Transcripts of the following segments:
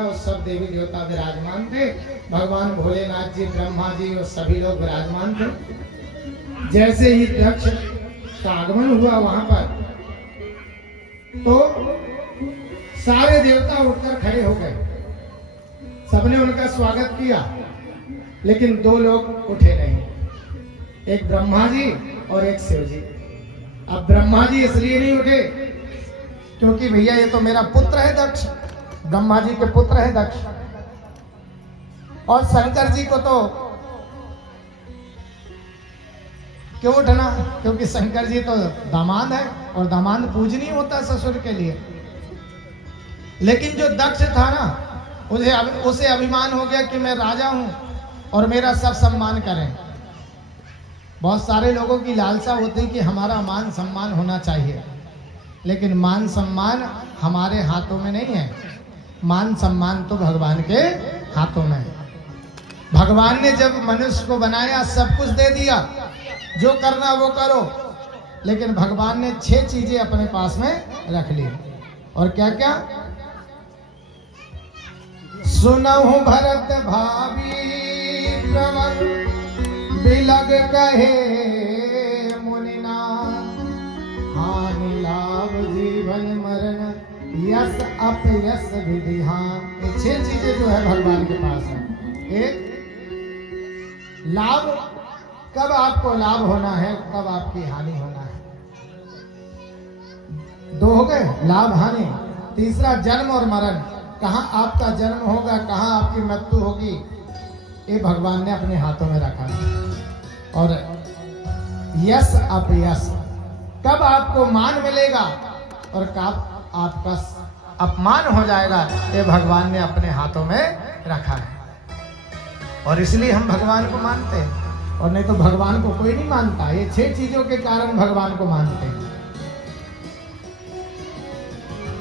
था वो सब देवी देवता विराजमान थे। भगवान भोलेनाथ जी, ब्रह्मा जी और सभी लोग विराजमान थे। जैसे ही दक्ष का आगमन हुआ वहां पर, तो सारे देवता उठकर खड़े हो गए। सबने उनका स्वागत किया, लेकिन दो लोग उठे नहीं, एक ब्रह्मा जी और एक शिव जी। अब ब्रह्मा जी इसलिए नहीं उठे क्योंकि भैया ये तो मेरा पुत्र है दक्ष, ब्रह्मा जी के पुत्र है दक्ष। और शंकर जी को तो क्यों उठना, क्योंकि शंकर जी तो दामाद है और दामाद पूजनीय होता ससुर के लिए। लेकिन जो दक्ष था ना, उसे अभिमान हो गया कि मैं राजा हूं और मेरा सब सम्मान करें। बहुत सारे लोगों की लालसा होती कि हमारा मान सम्मान होना चाहिए, लेकिन मान सम्मान हमारे हाथों में नहीं है। मान सम्मान तो भगवान के हाथों में है। भगवान ने जब मनुष्य को बनाया सब कुछ दे दिया, जो करना वो करो, लेकिन भगवान ने 6 चीजें अपने पास में रख ली। और क्या क्या? सुनहु भरत भावी प्रवर बिलग कहे मुनिनाथ, हानि लाभ जीवन मरण यस अपयस विधिहान। ये 6 चीजें जो है भगवान के पास है। एक, लाभ, कब आपको लाभ होना है, कब आपकी हानि होना है। 2 हो गए, लाभ हानि। तीसरा, जन्म और मरण, कहाँ आपका जन्म होगा, कहाँ आपकी मृत्यु होगी, ये भगवान ने अपने हाथों में रखा है। और यश अपयश, कब आपको मान मिलेगा और कब आपका अपमान हो जाएगा, ये भगवान ने अपने हाथों में रखा है। और इसलिए हम भगवान को मानते हैं, और नहीं तो भगवान को कोई नहीं मानता। ये 6 चीजों के कारण भगवान को मानते हैं।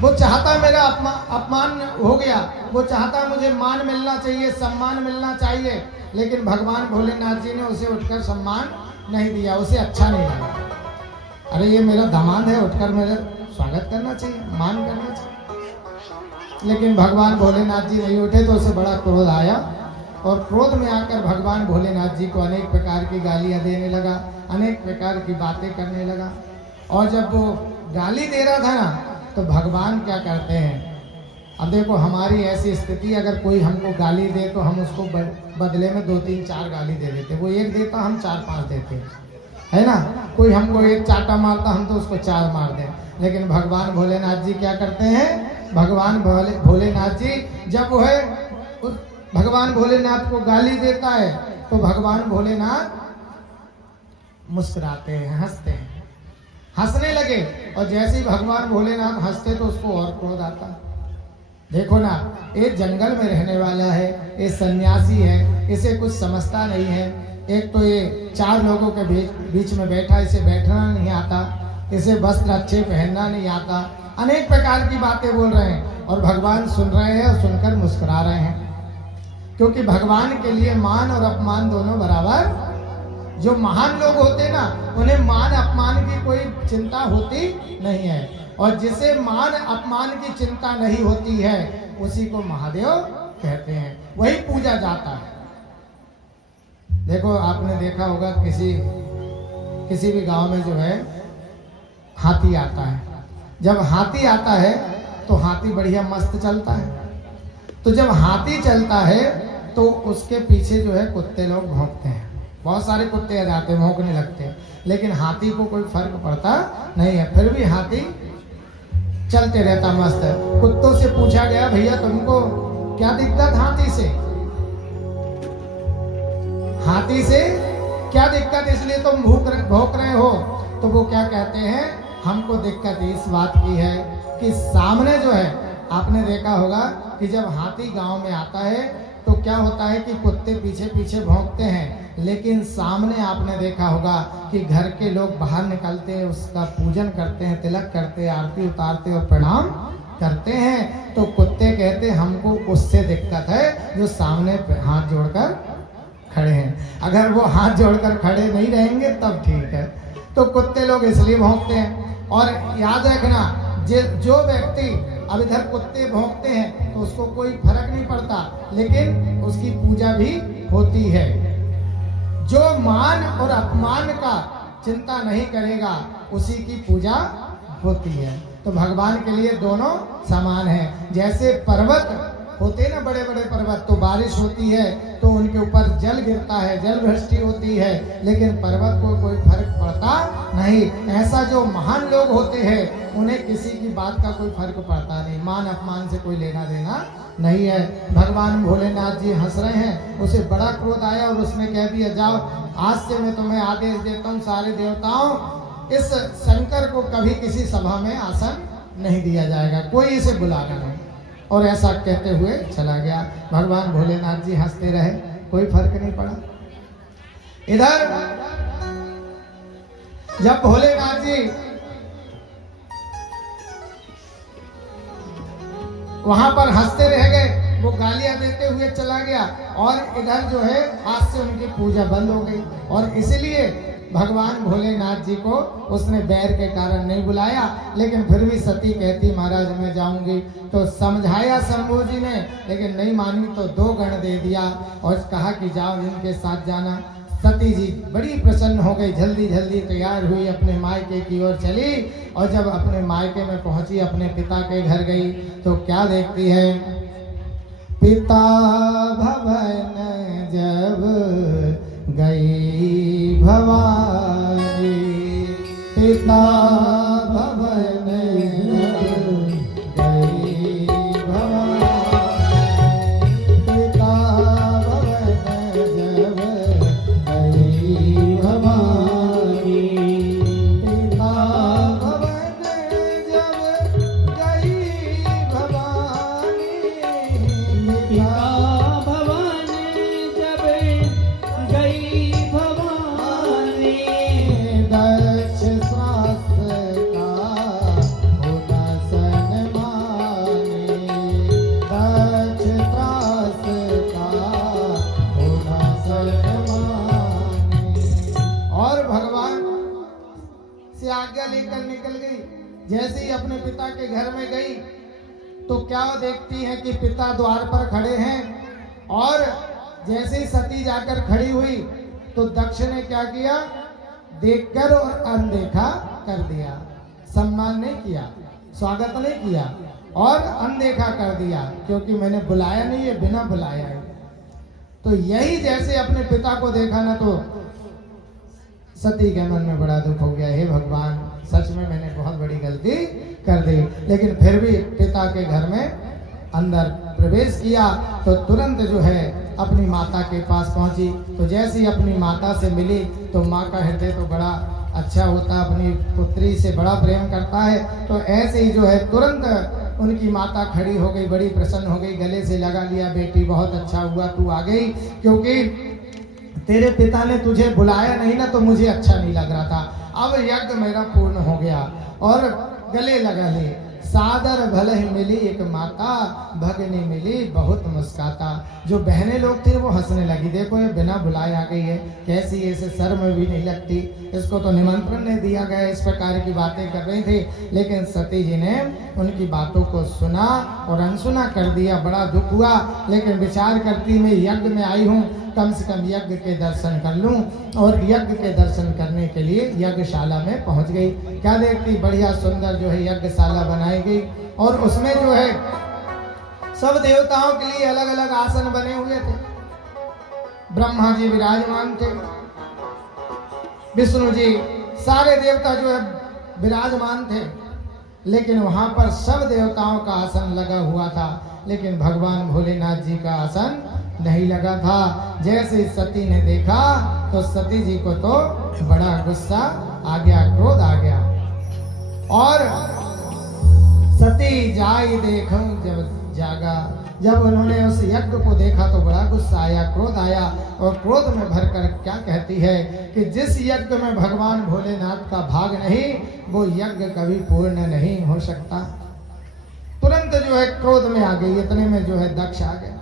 वो चाहता मेरा अपमान हो गया, वो चाहता मुझे मान मिलना चाहिए, सम्मान मिलना चाहिए, लेकिन भगवान भोलेनाथ जी ने उसे उठकर सम्मान नहीं दिया, उसे अच्छा नहीं लगा। अरे ये मेरा दामाद है, उठकर मेरा स्वागत करना चाहिए, मान करना चाहिए। लेकिन भगवान भोलेनाथ जी नहीं उठे तो उसे बड़ा क्रोध आया, और क्रोध में आकर भगवान भोलेनाथ जी को अनेक प्रकार की गालियां देने लगा, अनेक प्रकार की बातें करने लगा। और जब वो गाली दे रहा था ना, तो भगवान क्या करते हैं, अब देखो हमारी ऐसी स्थिति, अगर कोई हमको गाली दे तो हम उसको बदले में 2, 3, 4 गाली दे देते। वो एक देता, हम 4, 5 देते, है ना। कोई हमको एक चाटा मारता, हम तो उसको 4 मार दें। लेकिन भगवान भोलेनाथ जी क्या करते हैं, भगवान भोलेनाथ जी जब वो है भगवान भोलेनाथ को गाली देता है, तो भगवान भोलेनाथ मुस्कुराते हैं, हंसते हैं, हंसने लगे। और जैसे ही भगवान भोलेनाथ हंसते तो उसको और क्रोध आता। देखो ना, ये जंगल में रहने वाला है, ये सन्यासी है, इसे कुछ समझता नहीं है। एक तो ये 4 लोगों के बीच में बैठा, इसे बैठना नहीं आता, इसे वस्त्र अच्छे पहनना नहीं आता, अनेक प्रकार की बातें बोल रहे हैं, और भगवान सुन रहे हैं और सुनकर मुस्कुरा रहे हैं। क्योंकि भगवान के लिए मान और अपमान दोनों बराबर। जो महान लोग होते ना, उन्हें मान अपमान की कोई चिंता होती नहीं है, और जिसे मान अपमान की चिंता नहीं होती है उसी को महादेव कहते हैं, वही पूजा जाता है। देखो आपने देखा होगा किसी भी गांव में जो है हाथी आता है। जब हाथी आता है तो हाथी बढ़िया मस्त चलता है। तो जब हाथी चलता है तो उसके पीछे जो है कुत्ते लोग भौंकते हैं, बहुत सारे कुत्ते आ जाते हैं, भौंकने लगते हैं, लेकिन हाथी को कोई फर्क पड़ता नहीं है, फिर भी हाथी चलते रहता मस्त। कुत्तों से पूछा गया, भैया तुमको क्या दिक्कत हाथी से, हाथी से क्या दिक्कत, इसलिए तुम भौंक रहे हो। तो वो क्या कहते हैं, हमको दिक्कत इस बात की है कि सामने जो है, आपने देखा होगा कि जब हाथी गांव में आता है तो क्या होता है कि कुत्ते पीछे पीछे भौंकते हैं, लेकिन सामने आपने देखा होगा कि घर के लोग बाहर निकलते हैं, उसका पूजन करते हैं, तिलक करते हैं, आरती उतारते और प्रणाम करते हैं। तो कुत्ते कहते हमको उससे दिक्कत है जो सामने हाथ जोड़कर खड़े हैं। अगर वो हाथ जोड़कर खड़े नहीं रहेंगे तब ठीक है। तो कुत्ते लोग इसलिए भौंकते हैं। और याद रखना, जो व्यक्ति अब इधर कुत्ते भौंकते हैं तो उसको कोई फर्क नहीं पड़ता, लेकिन उसकी पूजा भी होती है। जो मान और अपमान का चिंता नहीं करेगा उसी की पूजा होती है। तो भगवान के लिए दोनों समान है। जैसे पर्वत होते ना, बड़े बड़े पर्वत, तो बारिश होती है तो उनके ऊपर जल गिरता है, जल वृष्टि होती है, लेकिन पर्वत को कोई फर्क पड़ता नहीं। ऐसा जो महान लोग होते हैं उन्हें किसी की बात का कोई फर्क पड़ता नहीं, मान अपमान से कोई लेना देना नहीं है। भगवान भोलेनाथ जी हंस रहे हैं, उसे बड़ा क्रोध आया और उसने कह दिया, जाओ आज से मैं तुम्हें आदेश देता हूँ सारे देवताओं, इस शंकर को कभी किसी सभा में आसन नहीं दिया जाएगा, कोई इसे बुलाना नहीं। और ऐसा कहते हुए चला गया। भगवान भोलेनाथ जी हंसते रहे, कोई फर्क नहीं पड़ा। इधर जब भोलेनाथ जी वहां पर हंसते रह गए, वो गालियां देते हुए चला गया और इधर जो है आज से उनकी पूजा बंद हो गई। और इसलिए भगवान भोलेनाथ जी को उसने बैर के कारण नहीं बुलाया, लेकिन फिर भी सती कहती महाराज मैं जाऊंगी। तो समझाया शंभू जी ने, लेकिन नहीं मानी तो 2 गण दे दिया और कहा कि जाओ इनके साथ जाना। सती जी बड़ी प्रसन्न हो गई, जल्दी जल्दी तैयार हुई, अपने मायके की ओर चली। और जब अपने मायके में पहुंची, अपने पिता के घर गई, तो क्या देखती है, पिता भवन जब गई भवानी, पिता भवन जब गई भवानी, पिता भवन जब गई भवानी, पिता भवन जब गई भवानी, पिता आज्ञा लेकर निकल गई। जैसे ही अपने पिता के घर में गई तो क्या देखती है कि पिता द्वार पर खड़े हैं। और जैसे ही सती जाकर खड़ी हुई तो दक्ष ने क्या किया, देखकर और अनदेखा कर दिया, सम्मान नहीं किया, स्वागत नहीं किया और अनदेखा कर दिया, क्योंकि मैंने बुलाया नहीं है, बिना बुलाया है। तो यही जैसे अपने पिता को देखा ना, तो सती के मन में बड़ा दुख हो गया, हे भगवान सच में मैंने बहुत बड़ी गलती कर दी। लेकिन फिर भी पिता के घर में अंदर प्रवेश किया तो तुरंत जो है अपनी माता के पास पहुंची। तो जैसे ही अपनी माता से मिली तो माँ का हृदय तो बड़ा अच्छा होता, अपनी पुत्री से बड़ा प्रेम करता है। तो ऐसे ही जो है तुरंत उनकी माता खड़ी हो गई, बड़ी प्रसन्न हो गई, गले से लगा लिया, बेटी बहुत अच्छा हुआ तू आ गई, क्योंकि तेरे पिता ने तुझे बुलाया नहीं ना तो मुझे अच्छा नहीं लग रहा था, अब यज्ञ मेरा पूर्ण हो गया। और गले लगा ले, सादर भले ही मिली एक माता, भगनी मिली बहुत मुस्काता। जो बहनें लोग थे वो हंसने लगी, देखो ये बिना बुलाए आ गई है, कैसी इसे शर्म भी नहीं लगती, इसको तो निमंत्रण नहीं दिया गया, इस प्रकार की बातें कर रही थी। लेकिन सती जी ने उनकी बातों को सुना और अनसुना कर दिया, बड़ा दुख हुआ। लेकिन विचार करती मैं यज्ञ में आई हूँ, कम से कम यज्ञ के दर्शन कर लूं। और यज्ञ के दर्शन करने के लिए यज्ञशाला में पहुंच गई। क्या देखती, बढ़िया सुंदर जो है यज्ञशाला बनाई गई और उसमें जो है सब देवताओं के लिए अलग अलग आसन बने हुए थे। ब्रह्मा जी विराजमान थे, विष्णु जी, सारे देवता जो है विराजमान थे। लेकिन वहां पर सब देवताओं का आसन लगा हुआ था, लेकिन भगवान भोलेनाथ जी का आसन नहीं लगा था। जैसे सती ने देखा तो सती जी को तो बड़ा गुस्सा आ गया, क्रोध आ गया। और सती जाई देखूं जब जागा, जब उन्होंने उस यज्ञ को देखा तो बड़ा गुस्सा आया, क्रोध आया। और क्रोध में भरकर क्या कहती है कि जिस यज्ञ में भगवान भोलेनाथ का भाग नहीं, वो यज्ञ कभी पूर्ण नहीं हो सकता। तुरंत जो है क्रोध में आ गई। इतने में जो है दक्ष आ गया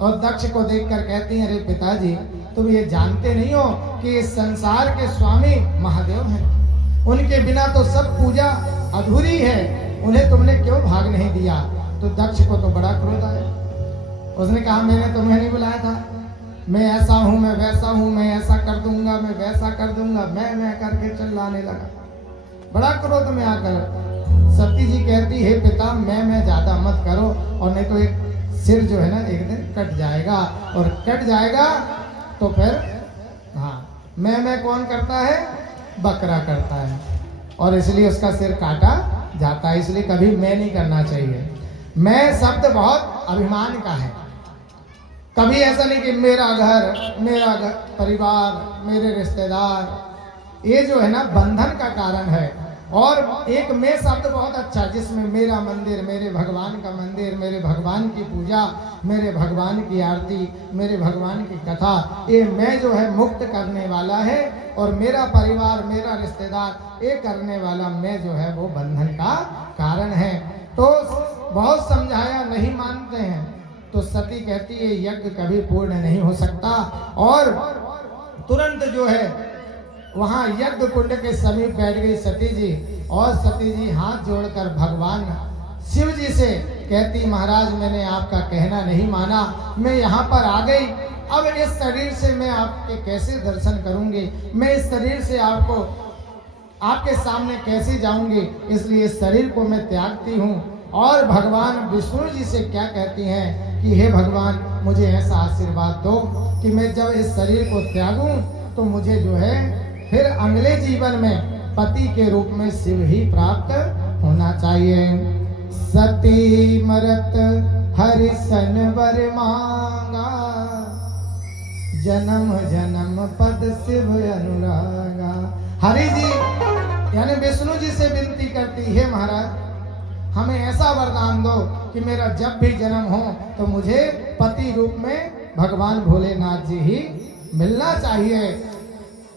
और दक्ष को देखकर कहती हैं, अरे पिताजी तुम ये जानते नहीं हो कि इस संसार के स्वामी महादेव हैं, उनके बिना तो सब पूजा अधूरी है। उन्हें तुमने क्यों भाग नहीं दिया? तो दक्ष को तो बड़ा क्रोध आया। उसने कहा मैंने तुम्हें नहीं बुलाया था, मैं ऐसा हूं, मैं वैसा हूं, मैं ऐसा कर दूंगा, मैं वैसा कर दूंगा, मैं करके चिल्लाने लगा। बड़ा क्रोध में आकर सती जी कहती है पिता मैं ज्यादा मत करो, और नहीं तो एक सिर जो है ना एक दिन कट जाएगा, और कट जाएगा तो फिर हाँ मैं कौन करता है? बकरा करता है, और इसलिए उसका सिर काटा जाता है। इसलिए कभी मैं नहीं करना चाहिए। मैं शब्द बहुत अभिमान का है। कभी ऐसा नहीं कि मेरा घर परिवार, मेरे रिश्तेदार, ये जो है ना बंधन का कारण है। और एक मैं शब्द बहुत अच्छा, जिसमें मेरा मंदिर, मेरे भगवान का मंदिर, मेरे भगवान की पूजा, मेरे भगवान की आरती, मेरे भगवान की कथा, ये मैं जो है मुक्त करने वाला है, और मेरा परिवार, मेरा रिश्तेदार, ये करने वाला मैं जो है वो बंधन का कारण है। तो बहुत समझाया, नहीं मानते हैं। तो सती कहती है यज्ञ कभी पूर्ण नहीं हो सकता, और तुरंत जो है वहां यज्ञ कुंड के समीप बैठ गई सती जी, और सती जी हाथ जोड़कर भगवान शिव जी से कहती महाराज मैंने आपका कहना नहीं माना, मैं यहाँ पर आ गई, अब इस शरीर से मैं आपके कैसे दर्शन करूंगी, मैं इस शरीर से आपको आपके सामने कैसे जाऊंगी, इसलिए इस शरीर को मैं त्यागती हूँ। और भगवान विष्णु जी से क्या कहती हैं कि हे भगवान मुझे ऐसा आशीर्वाद दो कि मैं जब इस शरीर को त्यागूं तो मुझे जो है फिर अगले जीवन में पति के रूप में शिव ही प्राप्त होना चाहिए। सती मरत हरिसन वर मांगा, जन्म जन्म पद शिव अनुरागा। हरि जी यानी विष्णु जी से विनती करती है महाराज हमें ऐसा वरदान दो कि मेरा जब भी जन्म हो तो मुझे पति रूप में भगवान भोलेनाथ जी ही मिलना चाहिए,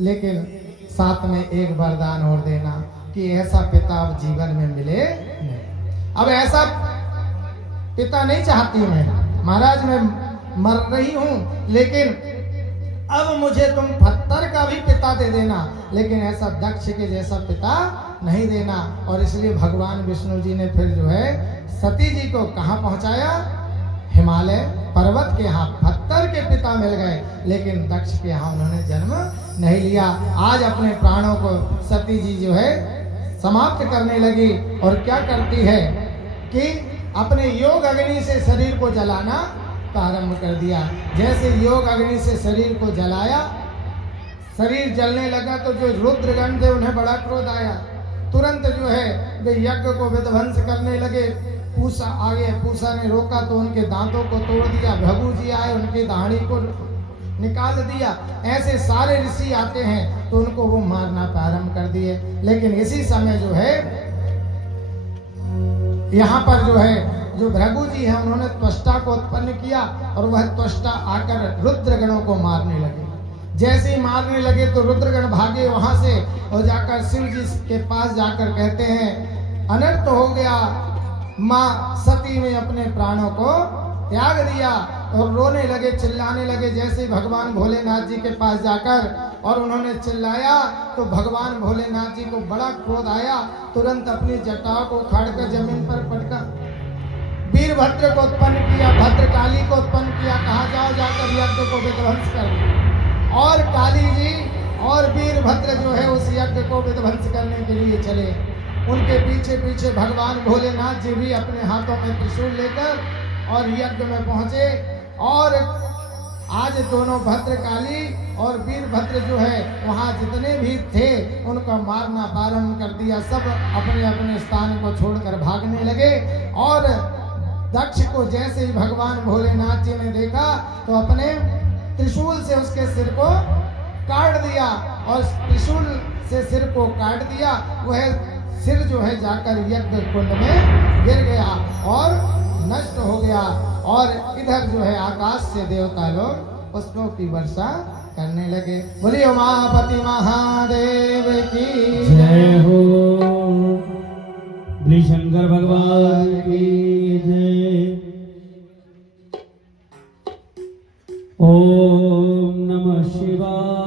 लेकिन साथ में एक वरदान और देना कि ऐसा पिता अब जीवन में मिले नहीं। अब ऐसा पिता नहीं चाहती मैं, महाराज मैं मर रही हूं, लेकिन अब मुझे तुम पत्थर का भी पिता दे देना, लेकिन ऐसा दक्ष के जैसा पिता नहीं देना। और इसलिए भगवान विष्णु जी ने फिर जो है सती जी को कहाँ पहुंचाया? हिमालय पर्वत के यहाँ पत्थर के पिता मिल गए, लेकिन दक्ष के यहाँ उन्होंने जन्म नहीं लिया। आज अपने प्राणों को सती जी जो है समाप्त करने लगी, और क्या करती है कि अपने योग अग्नि से शरीर को जलाना प्रारंभ कर दिया। जैसे योग अग्नि से शरीर को जलाया, शरीर जलने लगा, तो जो रुद्रगण थे उन्हें बड़ा क्रोध आया। तुरंत जो है वे यज्ञ को विध्वंस करने लगे। पूषा आगे, पूषा ने रोका तो उनके दांतों को तोड़ दिया। भृगु जी आए, उनकी दाढ़ी को निकाल दिया। ऐसे सारे ऋषि आते हैं तो उनको वो मारना प्रारंभ कर दिए। लेकिन इसी समय जो है यहाँ पर जो है जो भृगु जी हैं उन्होंने त्वष्टा को उत्पन्न किया, और वह त्वष्टा आकर रुद्रगणों को मारने लगे। जैसे ही मारने लगे तो रुद्रगण भागे वहां से, और जाकर शिव जी के पास जाकर कहते हैं अनर्थ हो गया, माँ सती ने अपने प्राणों को त्याग दिया, और रोने लगे, चिल्लाने लगे। जैसे भगवान भोलेनाथ जी के पास जाकर और उन्होंने चिल्लाया तो भगवान भोलेनाथ जी को बड़ा क्रोध आया। तुरंत अपनी जटाओं को उखाड़कर जमीन पर पटका, वीरभद्र को उत्पन्न किया, भद्रकाली को उत्पन्न किया, कहा जाओ जाकर यज्ञ को विध्वंस कर। और काली जी और वीरभद्र जो है उस यज्ञ को विध्वंस करने के लिए चले। उनके पीछे पीछे भगवान भोलेनाथ जी भी अपने हाथों में त्रिशूल लेकर और यज्ञ में पहुंचे। और आज दोनों भद्रकाली और वीरभद्र जो है वहां जितने भी थे उनको मारना प्रारंभ कर दिया। सब अपने अपने स्थान को छोड़कर भागने लगे। और दक्ष को जैसे ही भगवान भोलेनाथ जी ने देखा तो अपने त्रिशूल से उसके सिर को काट दिया, और त्रिशूल से सिर को काट दिया। वह सिर जो है जाकर यज्ञ कुंड में गिर गया और नष्ट हो गया। और इधर जो है आकाश से देवता लोग पुष्पों की वर्षा करने लगे। बोलिए उमापति महादेव की जय हो, बोलिए शंकर भगवान की जय। ओम नमः शिवाय।